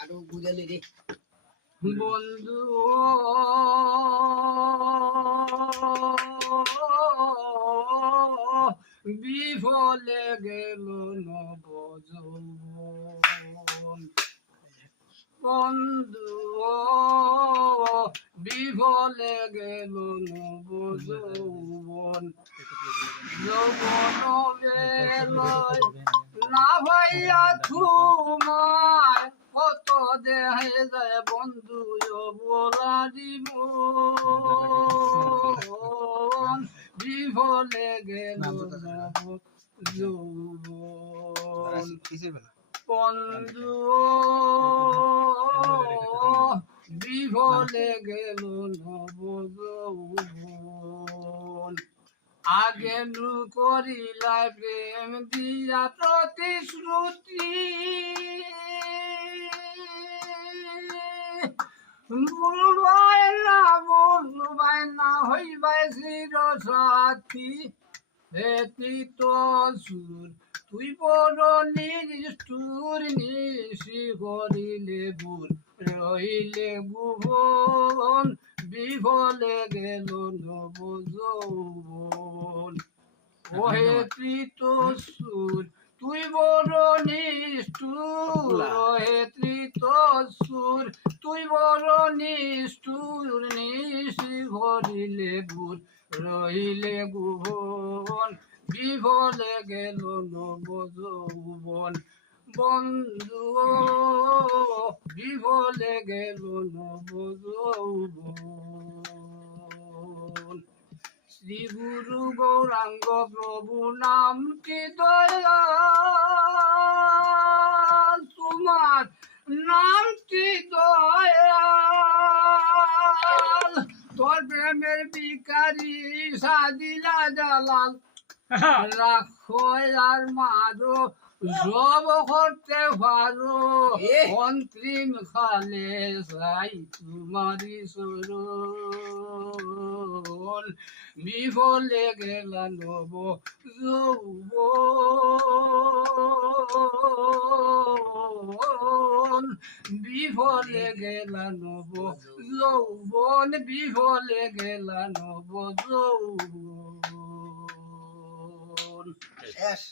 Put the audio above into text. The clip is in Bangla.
আরো বুঝালি রে বন্ধু বিফলে গেল নবযৌবন বন্ধু বিফলে গেল নবযৌবন যৌবন বেলয় না ভাইয়া তোমার কত দেহে যায় বন্ধু বলারি মন বিফলে গেল নবযৌবন বন্ধু বিফলে গেল নবযৌবন আগে নু করিলাই প্রেম দিয়া প্রতিশ্রুতি বলবাই না হইবাই চির সাথী হেতি তো সুর তুই বড় নিষ্ঠুর নিশি করিলে বুর রহিলে ভুবন বিফলে গেল নবযৌবন ওহে তৃত সুর তুই বড় নিষ্ঠুর ওহে তৃত সুর তুই বড় নিষ্ঠুর নিশি ভরিলে বুর রহিলে ভুবন বিফলে গেল নবযৌবন বন্ধু বিফলে গেল নবযৌবন শ্রী গুরু গৌরাঙ্গ প্রভু নামটি দয়াল তোমার নামটি দয়াল তোর প্রেমের ভিখারি সাদিলা জালাল রাখো আর মারো সব করতে পারো অন্তিম খালে সাই তোমারি সরণ বিফলে গেল নবযৌবন বিফলে গেল নবযৌবন বিফলে গেল নবযৌবন শেষ